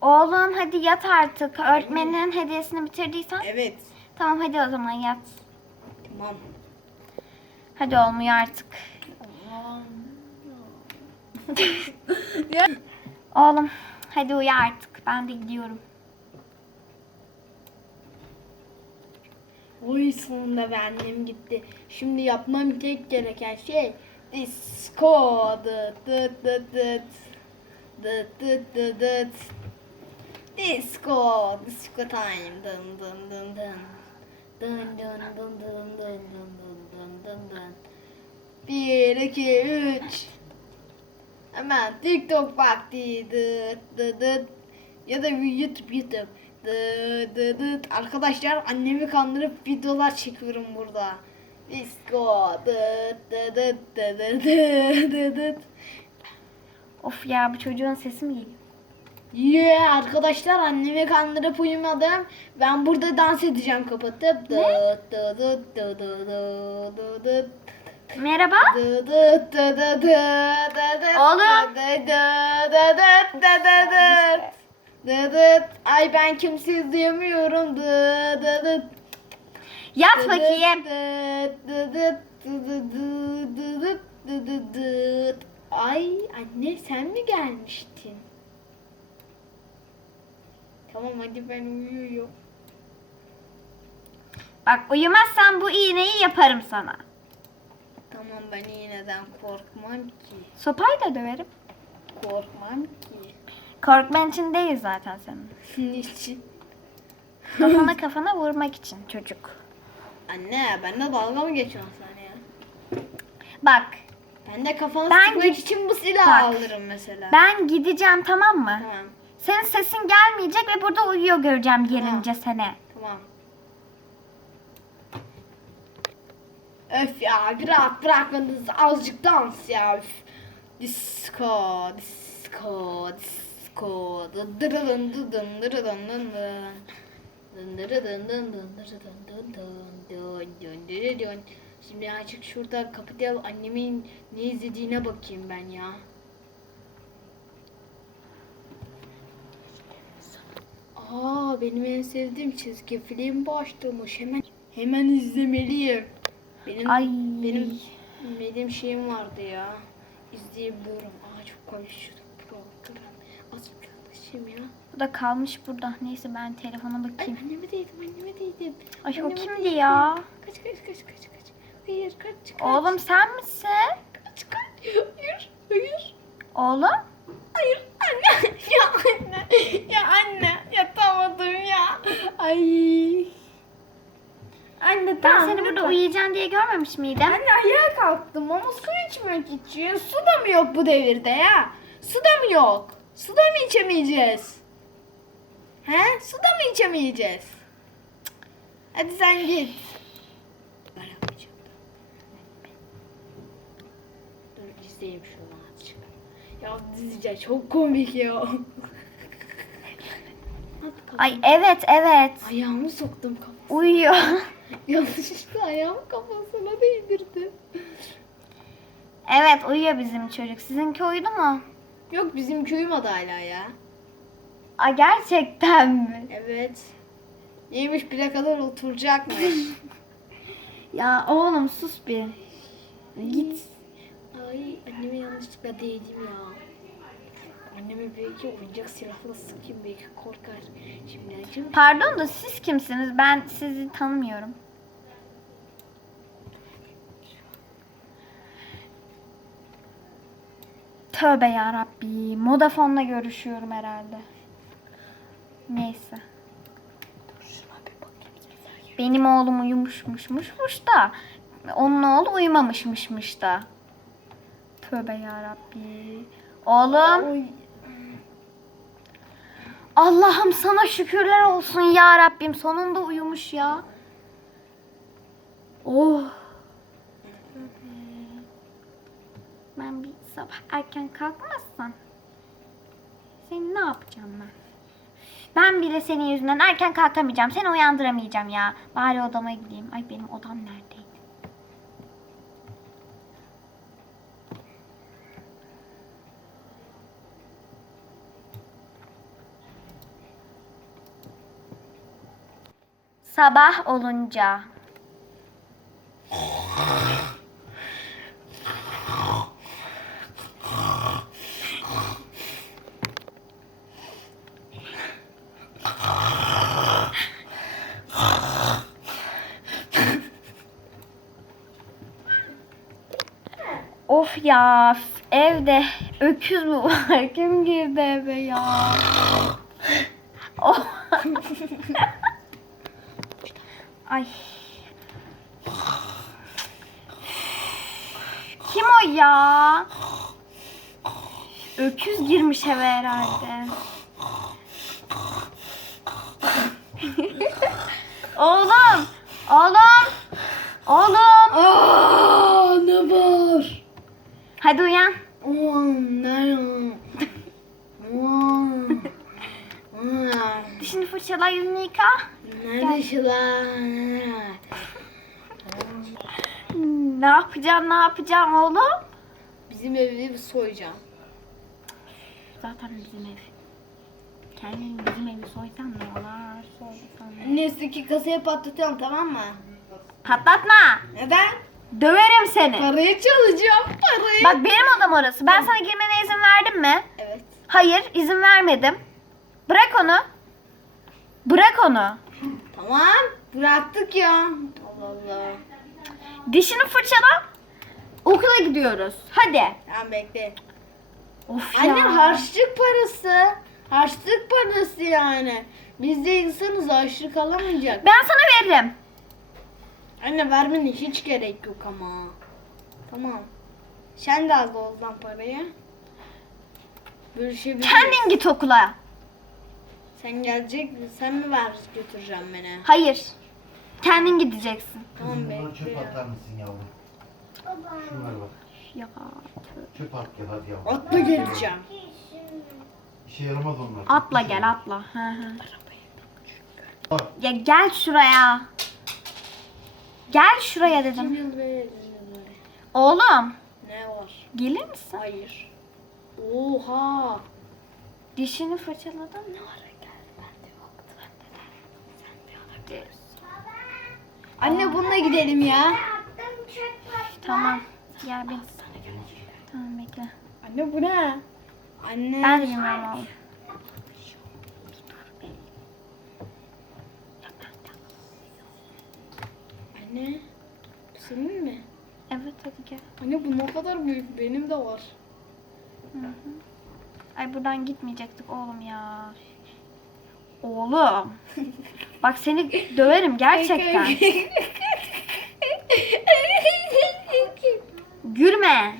Oğlum hadi yat artık. Öğretmenin hediyesini bitirdiysen. Evet. Tamam hadi o zaman yat. Tamam. Hadi oğlum uyu artık. Oğlum hadi uyu artık. Ben de gidiyorum. Oy sonunda be annem gitti. Şimdi yapmam tek gereken şey disco. Dıt dıt dıt dıt. Dıt dıt dıt dıt. Disco. Disco time. Dın dın dın dın. Dın dın dın dın dın dın dın dın dın dın. Bir, iki, üç. Hemen TikTok vakti. Dıt dıt dıt. Ya da YouTube YouTube. Dıt dıt dıt. Arkadaşlar annemi kandırıp videolar çekiyorum burada. Disco. Dıt dıt dıt dıt dıt dıt. Of ya bu çocuğun sesi mi geliyor? Yeah arkadaşlar annemi kandırıp uyumadım. Ben burada dans edeceğim kapatıp. Ne? Merhaba. Oğlum. Ay ben kimseyi duyamıyorum. Yat bakayım. Ay anne sen mi gelmiştin? Tamam hadi ben uyuyorum. Bak uyumazsan bu iğneyi yaparım sana. Tamam ben iğneden korkmam ki. Sopayla döverim. Korkmam ki. Korkman için değil zaten senin. Niçin? Kafana kafana vurmak için çocuk. Anne benimle dalga mı geçiyorsun sen ya? Bak Ben de kafanı Ben sıkmak git- için bu silahı Bak. alırım mesela. ben gideceğim tamam mı? Tamam Senin sesin gelmeyecek ve burada uyuyor göreceğim gelince seni. tamam. Öf ya bir rahat bırakmadınız azıcık dans ya. Üf. Disco, disco, disco. Dındırıdın dıdın dırıdın dın dın. Dındırıdın dın dın dırıdın dın dın dın dın dırı dın. Şimdi açık şurada kapatalım annemin ne izlediğine bakayım ben ya. Aa benim en sevdiğim çizgi film başlamış. Hemen hemen izlemeliyim. Benim Ay. benim benim şeyim vardı ya. İzleyebiliyorum. Aa çok konuşuyordum. Program. Azıcık yaklaşayım ya. Bu da kalmış burada. Neyse ben telefona Ay bakayım. anneme değdim anneme değdim. Ay o Anneme kimdi değdim. ya? Kaç kaç kaç kaç kaç. Hayır kaç kaç. Oğlum sen misin? Kaç kaç. Hayır hayır. Oğlum? Hayır. Ya anne. Ya anne. Yatamadım ya. Ay. Anne Ben tamam. seni burada lütfen. uyuyacaksın diye görmemiş miydim? Anne ayağa kalktım ama su içmek için. Su da mı yok bu devirde ya? Su da mı yok? Su da mı içemeyeceğiz? He? Su da mı içemeyeceğiz? Hadi sen git. Ben yapmayacağım. Dur izleyeyim şunu. Ya dizice çok komik ya. Ay evet evet. Ayağımı soktum kafasına. Uyuyor. Yanlışlıkla ayağımı kafasına değdirdim. evet uyuyor bizim çocuk. Sizinki uyudu mu? Yok bizim uyumadı hala ya. Ay gerçekten mi? Evet. Neymiş plakalar oturacakmış. Ya oğlum sus bir. Git. Ay anneme yanlışlıkla değdim ya. Anneme belki oyuncak silahla sıkayım belki korkar. Şimdi acım. Pardon da siz kimsiniz? Ben sizi tanımıyorum. Tövbe ya Rabbi. Modafon'la görüşüyorum herhalde. Neyse. Benim oğlum uyumuşmuşmuşmuş da onun oğlu uyumamışmışmış da. Tövbe ya Rabbi. Oğlum Oy. Allah'ım sana şükürler olsun ya Rabbim. Sonunda uyumuş ya. Oh. Ben bir sabah erken kalkmazsam seni ne yapacağım ben? Ben bile senin yüzünden erken kalkamayacağım. Seni uyandıramayacağım ya. Bari odama gideyim. Ay benim odam neredeydi? Sabah olunca. Of ya evde öküz mü var? Kim girdi eve ya? Oh. Ay. Kim o ya? Öküz girmiş eve herhalde. Oğlum! Oğlum! Oğlum! Aa, ne var? Hadi uyan. Aman ne ya? Aman. Dişini fırçala yüzünü yıka. Nerede şılar? Hmm, Ne yapacağım ne yapacağım oğlum? Bizim evi bir soyacağım. Zaten bizim ev. Kendin bizim evi soysan ne olur? Soysam ne? Neyse kasayı patlatıyorum tamam mı? Patlatma. Neden? Döverim seni. Parayı çalacağım parayı. Bak benim odam orası. Ben sana girmene izin verdim mi? Evet. Hayır izin vermedim. Bırak onu. Bırak onu. Tamam. Bıraktık ya. Allah Allah. Dişini fırçala. Okula gidiyoruz. Hadi. Tamam bekle. Of ya. Annem harçlık parası. Harçlık parası yani. Biz de insanız harçlık alamayacak. Ben sana veririm. Anne vermene hiç gerek yok ama. Tamam. Sen de al Oğuz'dan parayı. Bölüşebiliriz. Kendin git okula. Sen gelecek misin? Sen mi ver götüreceğim beni? Hayır. Kendin gideceksin. Tamam Bunları çöp bekle. atar mısın yavrum? Şunlara bak. Ya. Çöp at gel hadi yavrum. Atla geleceğim. İşe yaramaz onlar. Atla gel atla. Hı hı. Bak. Ya gel şuraya. Gel şuraya dedim. Yıl? Oğlum Ne var? gelir misin? Hayır. Oha. Dişini fırçaladın mı? Ne ara geldi? Ben de yoktu. Olabilirsin. Anne bununla gidelim ya. Tamam. Gel bin. Tamam bekle. Anne bu ne? Anne. Ben bilmiyorum oğlum. Anne. Senin mi? Evet hadi gel. Anne bu ne kadar büyük. Benim de var. Hı hı. Ay buradan gitmeyecektik oğlum ya. Oğlum. Bak seni döverim gerçekten. Gülme.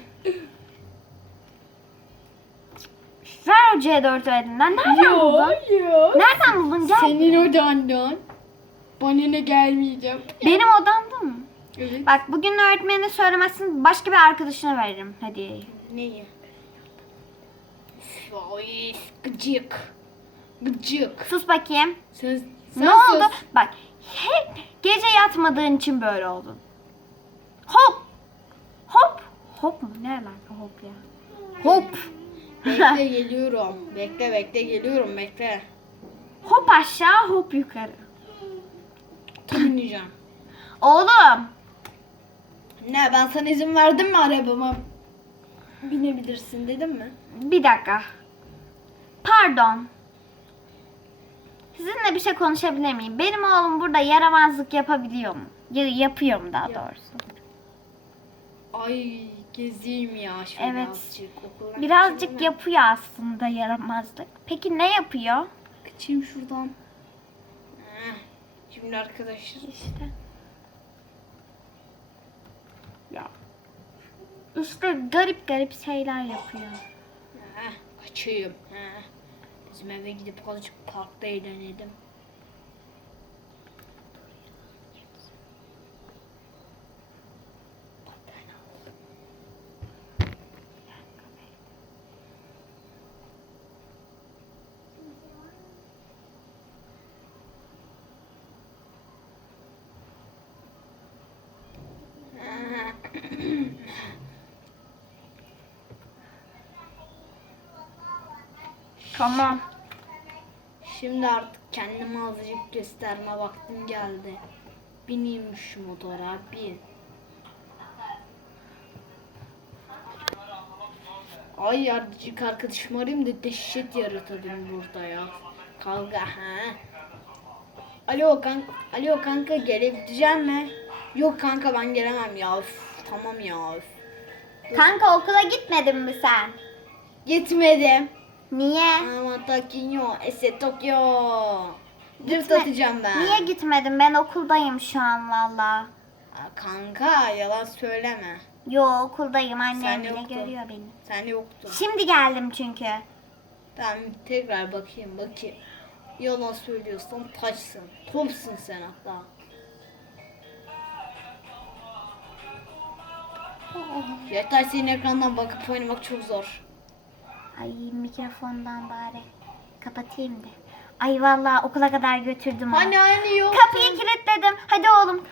Ver o C4'ü elinden. Nereden buldun? ya. Nereden buldun? Gel. Senin odandan. Bana ne gelmeyeceğim. Benim odamda mı? Evet. Bak bugün öğretmenine söylemezsin başka bir arkadaşına veririm. Hadi. Neyi? Gıcık. Gıcık. Sus bakayım. Sen ne sus. oldu? Bak hep gece yatmadığın için böyle oldun. Hop. Hop. Hop mu? Ne alaka hop ya? Hop. Bekle geliyorum. Bekle bekle geliyorum bekle. hop aşağı hop yukarı. Kim bineceğim? Oğlum. Ne ben sana izin verdim mi arabama? Binebilirsin dedim mi? Bir dakika. Pardon. Sizinle bir şey konuşabilir miyim? Benim oğlum burada yaramazlık yapabiliyor mu? Ya, yapıyor mu daha Yap. doğrusu? Ay gezeyim ya şöyle Evet. azıcık. Okuldan Birazcık kaçayım yapıyor aslında yaramazlık. Peki ne yapıyor? Kaçayım şuradan. Heh, Şimdi arkadaşlar. İşte. Ya. İşte garip garip şeyler yapıyor. Heh, açayım. Heh. Bizim eve gidip azıcık parkta eğlenelim. Tamam. Şimdi artık kendime azıcık gösterme vaktim geldi. Bineyim şu motora bin. Ay yardımcı arkadaşım arayayım da dehşet yaratalım burada ya. Kavga ha. Alo kanka, alo kanka gelebilecek mi? Yok kanka ben gelemem ya. Üf, tamam ya. Üf. Kanka okula gitmedin mi sen? Gitmedim. Niye? Ama Tokyo, ese Tokyo. Gitme- atacağım ben. Niye gitmedin? Ben okuldayım şu an valla. Kanka yalan söyleme. Yo okuldayım. Annem Sen bile yoktun. görüyor beni. Sen yoktun. Şimdi geldim çünkü. Tamam tekrar bakayım bakayım. Yalan söylüyorsan taçsın. Topsun sen hatta. Yeter senin ekrandan bakıp oynamak çok zor. Ay mikrofondan bari kapatayım da. Ay valla okula kadar götürdüm onu. Hani hani yok. Kapıyı kilitledim. Hadi oğlum.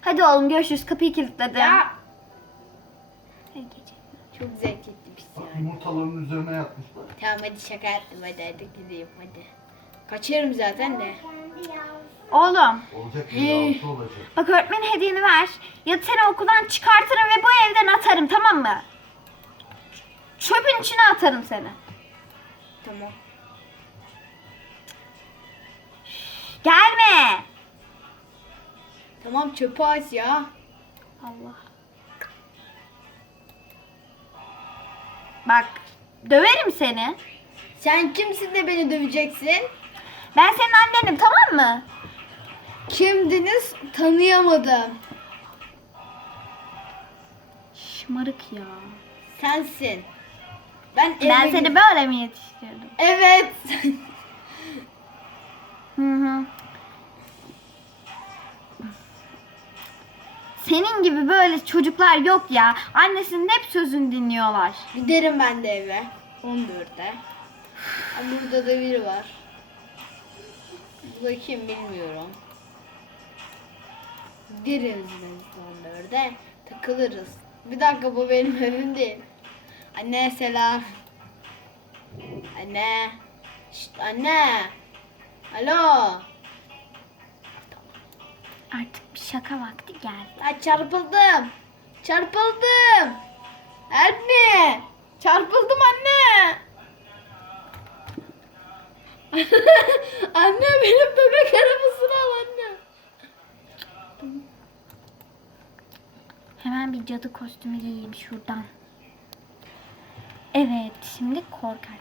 Hadi oğlum görüşürüz. Kapıyı kilitledim. Ya. Gece. Çok zevkli bir Bak şey. yumurtaların üzerine yatmışlar. Tamam hadi şaka yaptım hadi hadi gideyim hadi. Kaçıyorum zaten de. Oğlum Olacak bir olacak. bak öğretmen hediyeni ver. Ya seni okuldan çıkartırım ve bu evden atarım tamam mı? Çöpün içine atarım seni. Tamam. Gelme. Tamam çöpü aç ya. Allah. Bak döverim seni. Sen kimsin de beni döveceksin? Ben senin annenim tamam mı? Kimdiniz tanıyamadım. Şımarık ya. Sensin. Ben, Ben seni böyle mi yetiştirdim? Evet. Hı hı. Senin gibi böyle çocuklar yok ya. Annesinin hep sözünü dinliyorlar. Giderim ben de eve. 14'te. Ama burada da biri var. Bu da kim bilmiyorum. Gideriz biz 14'e. Takılırız. Bir dakika bu benim evim değil. Anne selam. Anne. Şşt anne. Alo. Artık bir şaka vakti geldi. Ay çarpıldım. Çarpıldım. Anne. Çarpıldım anne. anne benim bebek arabasını al anne. Hemen bir cadı kostümü giyeyim şuradan. Evet, şimdi korkar.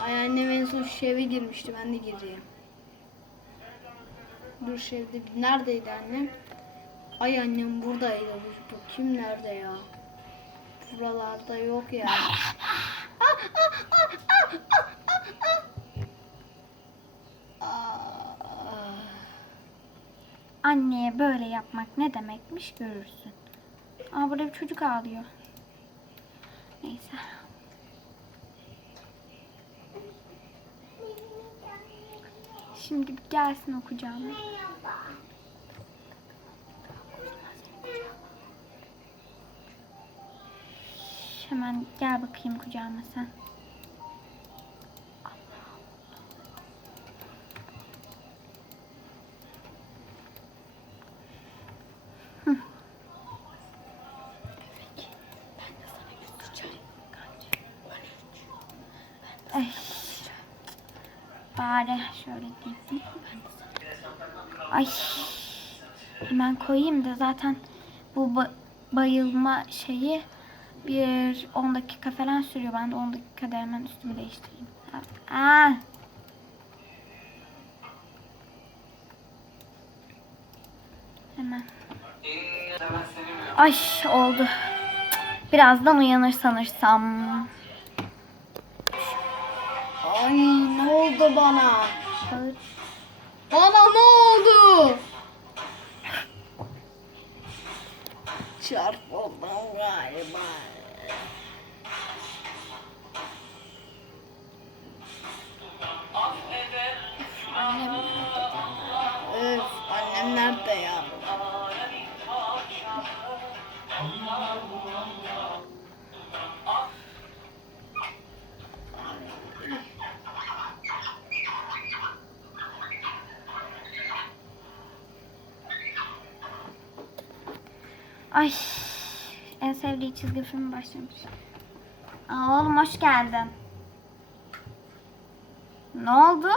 Ay annem en son şu eve girmişti ben de gireyim. Dur şu evde bir- neredeydi annem? Ay annem buradaydı. Bu, bu kim nerede ya? Buralarda yok ya. Aa, Anneye böyle yapmak ne demekmiş görürsün. Aa burada bir çocuk ağlıyor. Neyse. Şimdi bir gelsin o kucağıma. Hemen gel bakayım kucağıma sen. Ay. Bari şöyle diyeyim. Ay. Hemen koyayım da zaten bu ba- bayılma şeyi bir 10 dakika falan sürüyor. Ben de 10 dakikada hemen üstümü değiştireyim. Aa. Hemen. Ay oldu. Birazdan uyanır sanırsam. Ay ne oldu bana? Bağır. Bana ne oldu? Çarpıldım galiba. Annem Öf annem nerede ya? Ay en sevdiği çizgi film başlamış. Aa, oğlum hoş geldin. Ne oldu?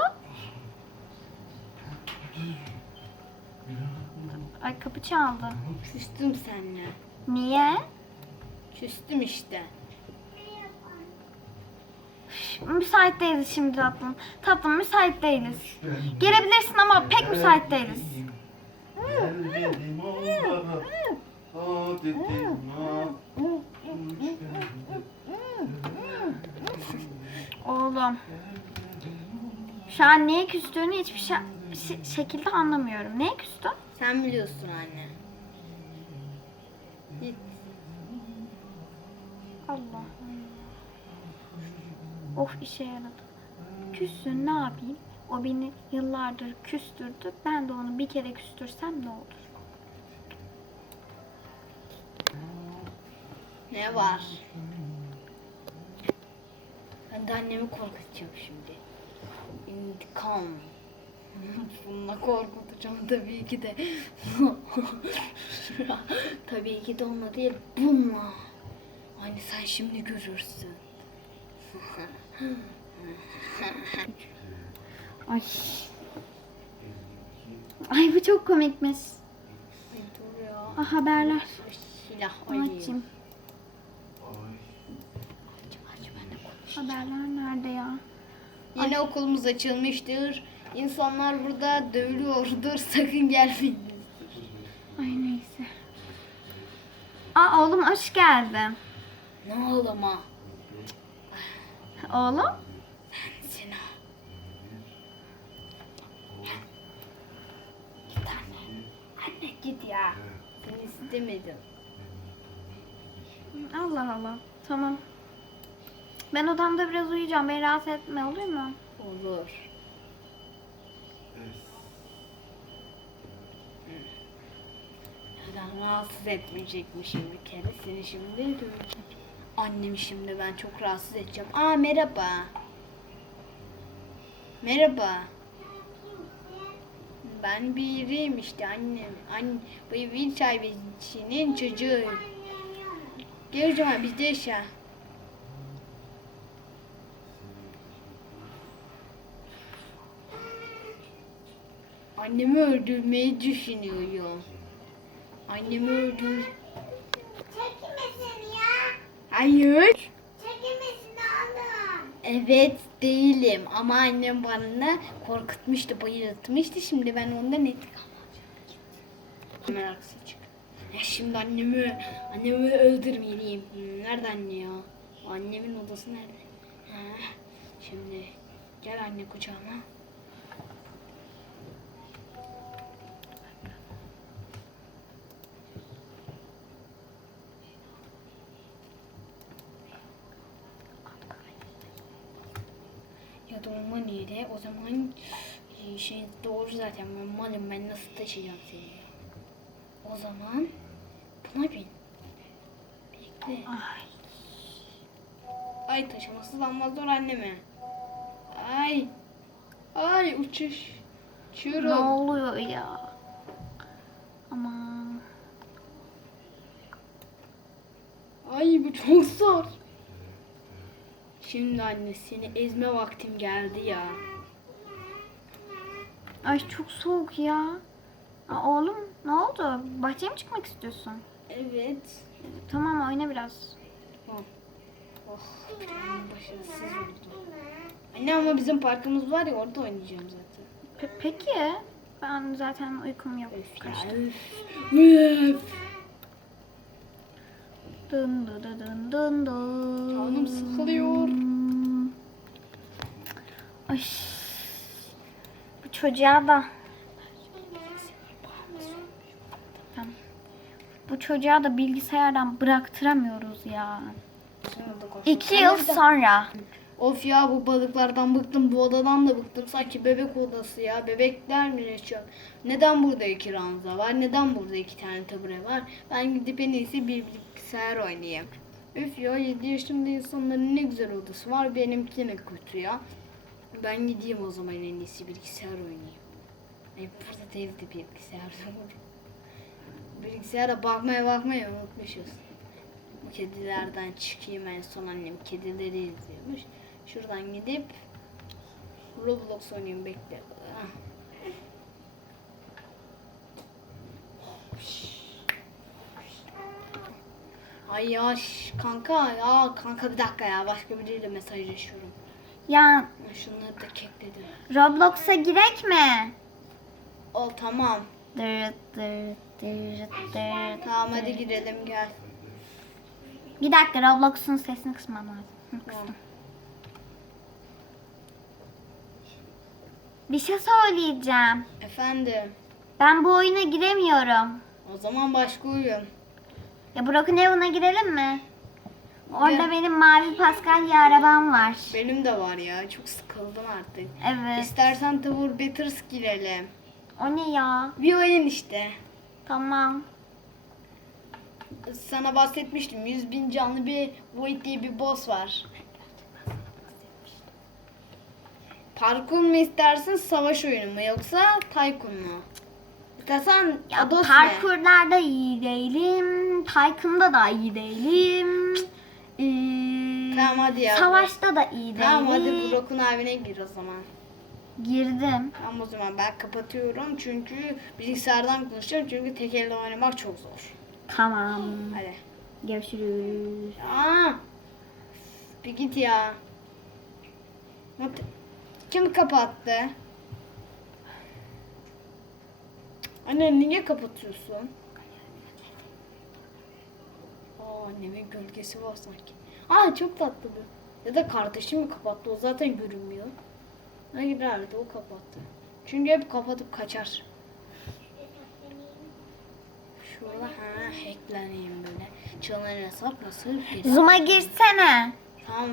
Ay kapı çaldı. Küstüm seninle. Niye? Küstüm işte. Müsait değiliz şimdi tatlım. Tatlım müsait değiliz. Gelebilirsin ama pek müsait değiliz. Dedim ha. Oğlum. Şu an neye küstüğünü hiçbir şey, şekilde anlamıyorum. Neye küstün? Sen biliyorsun anne. Git. Allah. Of işe yaradı. Küssün ne yapayım? O beni yıllardır küstürdü. Ben de onu bir kere küstürsem ne olur? Ne var? Ben de annemi korkutacağım şimdi. İntikam. Bununla korkutacağım tabii ki de. tabii ki de onunla değil bununla. Anne sen şimdi görürsün. Ay. Ay bu çok komikmiş. Ay dur ya. Ah haberler. Silah alayım. Açayım. Aç ben de konuş. Haberler nerede ya? Yeni okulumuz açılmıştır. İnsanlar burada dövülüyordur. Sakın gelmeyin. Ay neyse. Aa oğlum hoş geldin. Ne ağlama. Oğlum? Sena. Git anne. Anne git ya. Seni istemedim. Allah Allah. Tamam. Ben odamda biraz uyuyacağım. Beni rahatsız etme olur mu? Olur. Neden rahatsız etmeyecekmişim bir kere. Seni şimdi döveceğim. Annemi şimdi ben çok rahatsız edeceğim. Aa merhaba. Merhaba. Ben biriyim işte annem. Anne, bu bir çaycının çocuğu. Geleceğim abi bizde yaşa. Annemi öldürmeyi düşünüyorum. Annemi öldür... Çekmesin ya. Hayır. Çekmesin oğlum. Evet değilim ama annem bana korkutmuştu, bayıltmıştı. Şimdi ben ondan intikam alacağım. Aksi çık. Ya şimdi annemi, annemi öldürmeliyim. Nerede anne ya? O annemin odası nerede? Ha, şimdi gel anne kucağıma. Ya dolma neydi? O zaman e, şey doğru zaten ben malım ben nasıl taşıyacağım seni? O zaman buna bin. Bekle. Ay. Ay taşımasız almaz zor anneme. Ay. Ay uçuş. Ne Uçuyorum. oluyor ya? Aman. Ay bu çok zor. Şimdi anne seni ezme vaktim geldi ya. Ay çok soğuk ya. Aa, oğlum ne oldu? Bahçeye mi çıkmak istiyorsun? Evet. Tamam oyna biraz. Tamam. Oh, planım başarısız oldu. Anne ama bizim parkımız var ya orada oynayacağım zaten. Pe- peki. Ben zaten uykum yok. Öf ya. Öf. Dın dı dı dın dın dın. Canım sıkılıyor. Ay. Bu çocuğa da. Bu çocuğa da bilgisayardan bıraktıramıyoruz ya. İki yıl bir sonra. Of ya bu balıklardan bıktım, bu odadan da bıktım. Sanki bebek odası ya. Bebekler mi yaşıyor? Neden burada iki ranza var? Neden burada iki tane tabure var? Ben gidip en iyisi bir bilgisayar oynayayım. Üf ya 7 yaşında insanların ne güzel odası var. Benimki ne kötü ya. Ben gideyim o zaman en iyisi bilgisayar oynayayım. Ay burada da evde bilgisayar. Bilgisayara bakmaya bakmayı unutmuşuz. Kedilerden çıkayım en son annem kedileri izliyormuş. Şuradan gidip Roblox oynayayım bekle. Ah. Ay ya kanka ya kanka bir dakika ya başka biriyle mesajlaşıyorum. Ya Ya Şunları da kekledim. Roblox'a girek mi? O tamam. Dırıt dırıt dırıt dırıt. Tamam hadi girelim gel. Bir dakika Roblox'un sesini kısmam lazım. Hı, Tamam. kıstım. Bir şey söyleyeceğim. Efendim. Ben bu oyuna giremiyorum. O zaman başka oyun. Ya Broken Heaven'a girelim mi? Orada Gel. benim mavi Paskalya arabam var. Benim de var ya. Çok sıkıldım artık. Evet. İstersen Tower Betters girelim. O ne ya? Bir oyun işte. Tamam. Sana bahsetmiştim. 100 bin canlı bir Void diye bir boss var. Parkur mu istersin savaş oyunu mu yoksa Tycoon mu? İstersen Ya Ados ne? parkurlarda iyi değilim. Tycoon'da da iyi değilim. Ee, Tamam, hadi ya. Savaşta da iyi değilim. Tamam hadi Brock'un evine gir o zaman. Girdim. Tamam o zaman ben kapatıyorum çünkü bilgisayardan konuşacağım çünkü tek elle oynamak çok zor. Tamam. Hadi. Görüşürüz. Aa, bir git ya. Kim kapattı? Anne niye kapatıyorsun? Aa annemin gölgesi var sanki. Aa çok tatlı bu. Ya da kardeşim mi kapattı? O zaten görünmüyor. Hayır herhalde o kapattı. Çünkü hep kapatıp kaçar. Şurada ha hackleneyim böyle. Çalan hesap nasıl? Zoom'a girsene. Tamam.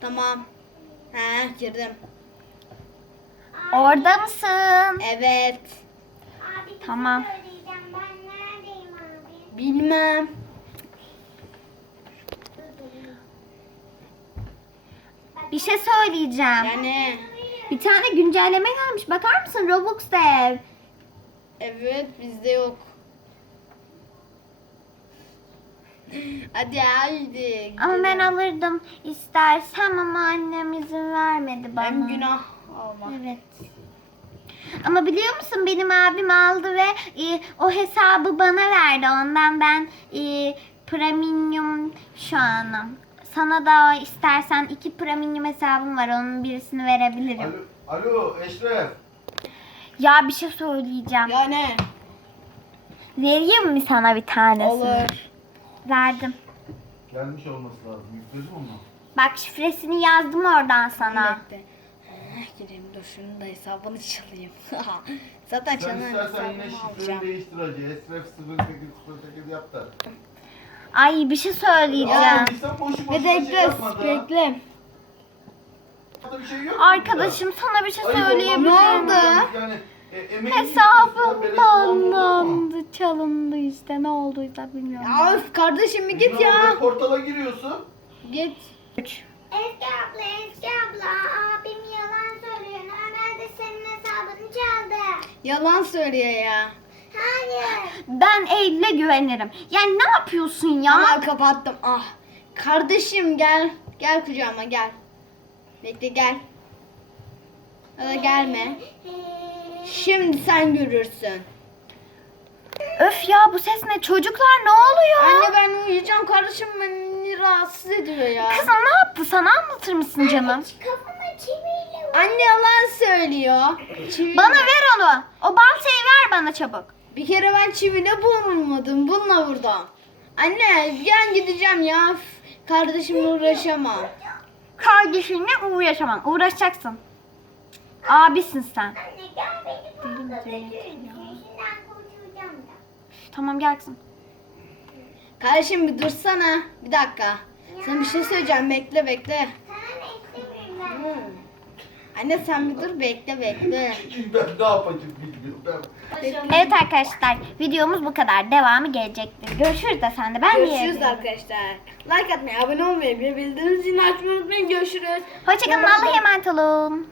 Tamam. Ha girdim. Orada mısın? Evet. Abi şey Tamam. söyleyeceğim. Ben neredeyim abi? Bilmem. Bir şey söyleyeceğim. Yani Bir tane güncelleme gelmiş. Bakar mısın? Roblox ev. evet bizde yok. Hadi haydi. Ama ben alırdım istersem ama annem izin vermedi bana. Hem günah alma. Evet. Ama biliyor musun benim abim aldı ve e, o hesabı bana verdi. Ondan ben e, premium şu anım. Sana da istersen iki premium hesabım var. Onun birisini verebilirim. Alo, alo Eşref. Ya bir şey söyleyeceğim. Yani Vereyim mi sana bir tanesini? olur. Verdim. Gelmiş olması lazım. Yükledim onu. Bak şifresini yazdım oradan sana. Bekle. Ha, gireyim dur şunun da hesabını çalayım. Zaten Sen çalan istersen yine hesabımı şifreni alacağım. değiştir hacı. Esref 0808 yap da. Ay bir şey söyleyeceğim. Ya insan boşu boşuna bekle, şey yapma da. bekle. Burada bir şey yok mu Arkadaşım sana bir şey burada? Ayıp söyleyebilir olmaz miyim? mı? Yani, e, Hesabım beleş mu? banlandı, çalındı işte ne olduysa bilmiyorum. Ya öf, kardeşim bir git Yine ya. Portala giriyorsun. Git. Eski abla, eski abla. Abim yalan söylüyor. Normalde senin hesabını çaldı. Yalan söylüyor ya. Hayır. Ben Eylül'e güvenirim. Yani ne yapıyorsun ya? Ama kapattım. Ah. Kardeşim gel. Gel kucağıma gel. Bekle gel. Ya da gelme. Şimdi sen görürsün. Öf ya bu ses ne? Çocuklar ne oluyor? Anne ben uyuyacağım. Kardeşim beni rahatsız ediyor ya. Kızım ne yaptı? Sana anlatır mısın canım? Kafama vur. Anne yalan söylüyor. Çivi... Bana ver onu. O baltayı ver bana çabuk. Bir kere ben çivile vurmadım. Bununla vurdum. Anne ben gideceğim ya. Kardeşimle uğraşamam. Kardeşinle uğraşamam. Uğraşacaksın. Abisin sen. Tamam gel kızım. Kardeşim bir dursana. Bir dakika. Sana bir şey söyleyeceğim. Bekle bekle. Sana ne istemiyorum ben. Hmm. Anne sen bir dur bekle bekle. Ben ne yapacağım bilmiyorum. Ben... Evet arkadaşlar videomuz bu kadar. Devamı gelecektir. Görüşürüz de sen de. Ben de Görüşürüz yerim. arkadaşlar. Like atmayı, abone olmayı, bildirimleri açmayı unutmayın. Görüşürüz. Hoşçakalın. Allah'a emanet olun.